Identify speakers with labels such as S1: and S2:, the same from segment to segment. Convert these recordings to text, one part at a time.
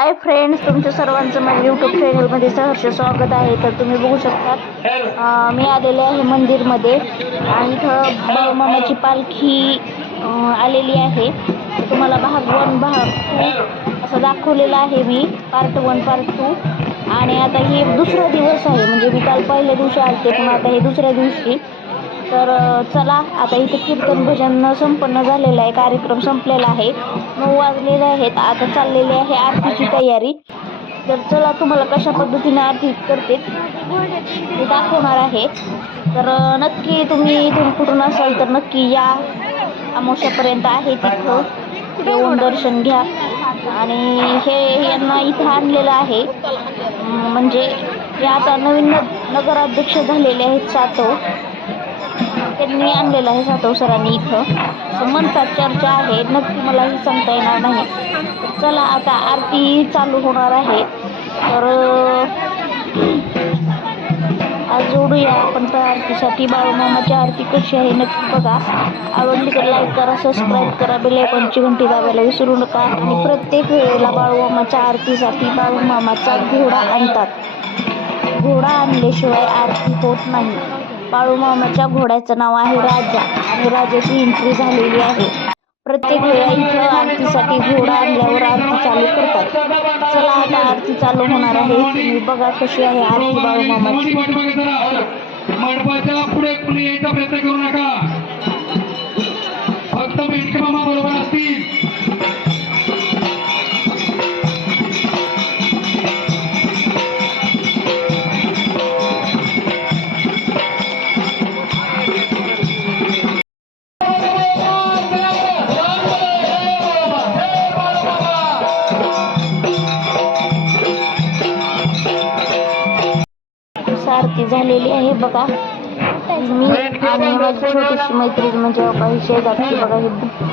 S1: Hi friends तुमच्या सर्वांचं माझ्या यूट्यूब चॅनलमध्ये सहर्ष स्वागत आहे. तर तुम्ही बघू शकता मी आलेले आहे मंदिरमध्ये आणि इथं मामाची पालखी आलेली आहे. तुम्हाला भाग वन भाग टू असं दाखवलेलं आहे मी पार्ट वन पार्ट टू आणि आता हे दुसरा दिवस आहे म्हणजे मी काल पहिल्या दिवशी आलते पण आता हे दुसऱ्या दिवशी तर चला आता इथे कीर्तन भजन संपन्न झालेलं आहे कार्यक्रम संपलेला आहे. नऊ वाजलेले आहेत आता चाललेली आहे आरतीची तयारी. तर चला तुम्हाला कशा पद्धतीने आरती करते ते दाखवणार आहे. तर नक्की तुम्ही इथून कुठून असाल तर नक्की या. अमावश्यापर्यंत आहे तिथं. येऊन दर्शन घ्या. आणि हे यांना इथं आणलेलं आहे. म्हणजे हे आता नवीन नगराध्यक्ष झालेले आहेत सातव. त्यांनी आणलेलं आहे सातव सरांनी इथं. असं म्हणतात चर्चा आहे नक्की मलाही सांगता येणार नाही. तर चला आता आरती चालू होणार आहे. तर आज जोडूया आपण त्या आरतीसाठी. बाळूमामाची आरती कशी आहे नक्की बघा. आवडली तर लाईक करा सबस्क्राईब करा बेल आयकॉनची घंटी दाबायला विसरू नका. आणि प्रत्येक वेळेला बाळूमामाच्या आरतीसाठी बाळूमामाचा घोडा आणतात. घोडा आणल्याशिवाय आरती होत नाही. बाळूमामाच्या घोड्याचं नाव आहे राजा. आणि राजाची एंट्री झालेली आहे. प्रत्येक वेळा इथं आरतीसाठी घोडा आणल्यावर आरती चालू करतात. चला आता आरती चालू होणार आहे. तुम्ही बघा कशी आहे आरती बाळूमामाची
S2: मंडपाच्या पुढे कुणी यायचा प्रयत्न करू नका.
S1: आरती झालेली आहे बघा. मी आणि माझी छोटीशी मैत्रीण म्हणजे बाबा ही शेजारची बघा ही म्हणतात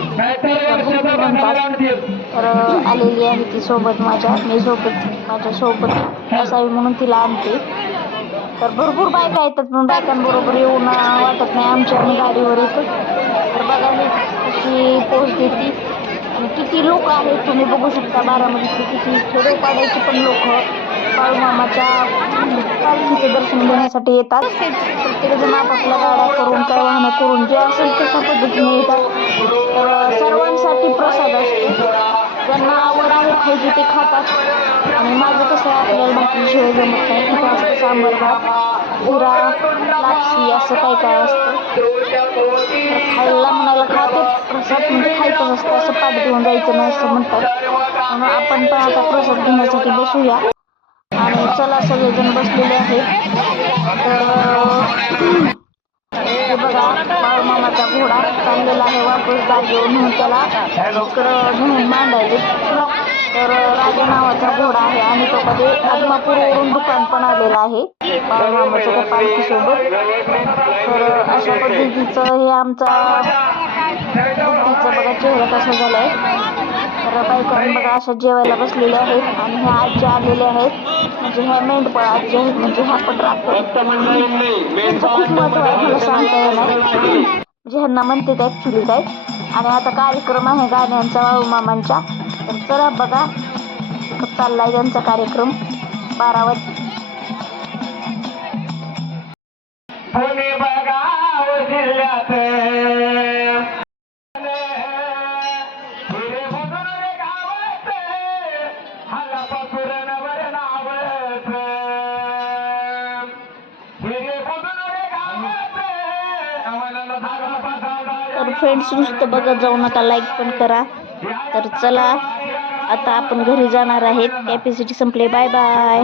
S1: तर आलेली आहे ती सोबत माझ्या मी सोबत माझ्या सोबत असावी म्हणून तिला आणते. तर भरपूर बायका येतात पण बायकांबरोबर येऊन वाटत नाही आमच्या आम्ही गाडीवर येतो. तर बघा मी अशी पोच देते. आणि किती लोक आहेत तुम्ही बघू शकता बारामतीतले किती खेडोपाड्याचे पण लोक. बाळूमामाच्या तिथे दर्शन घेण्यासाठी येतात. प्रत्येकजण आपापल्या गाड्या करून काय वाहनं करून जे असेल तशा पद्धतीने येतात. तर सर्वांसाठी प्रसाद असतो. ज्यांना आवड आहे खायची ते खातात. आणि माझं कसं आहे आपल्याला भाकरीशिवाय जमत नाही. तिथं असतं सांबर भात पुरा लापसी असं काय काय असतं. खायला म्हणायला खाते. प्रसाद म्हणजे खायचं असतं. असं पाठ घेऊन जायचं नाही असं म्हणतात. म्हणून आपण पण आता प्रसाद घेण्यासाठी बसूया. आणि चला सगळेजण बसलेले आहेत. तर बघा बाळूमामाचा घोडा चांगलेला आहे वापस जागेवर म्हणून त्याला इकडं नेऊन मांडायचे तर राजा नावाचा घोडा आहे आणि तो कधी आदमापूरवरून दुकान पण आलेलं आहे. बाळमामाच्या त्या पालखीसोबत तर अशा पद्धतीचं हे आमचा बघा चेहरा कसा झाला आहे तर बायकांनी बघा अशा जेवायला बसलेले आहेत आणि ह्या आजी आलेल्या आहेत. म्हणजे ह्या मेंढपाळ आजी आहेत म्हणजे ह्या पण राहतो. त्यांचं खूप महत्त्व आहे मला सांगता येणार. म्हणजे ह्यांना म्हणते ते ॲक्च्युली काय. आणि आता कार्यक्रम आहे गाण्यांचा बाळूमामांच्या तर चला बघा चाललाय त्यांचा कार्यक्रम. बारा वाज
S2: पुणे बघाव जिल्ह्यात. पासा
S1: तर फ्रेंड्स नुसतं बघत जाऊ नका लाईक पण करा. तर चला आता आपण घरी जाणार आहेत. कॅपॅसिटी संपले. Bye bye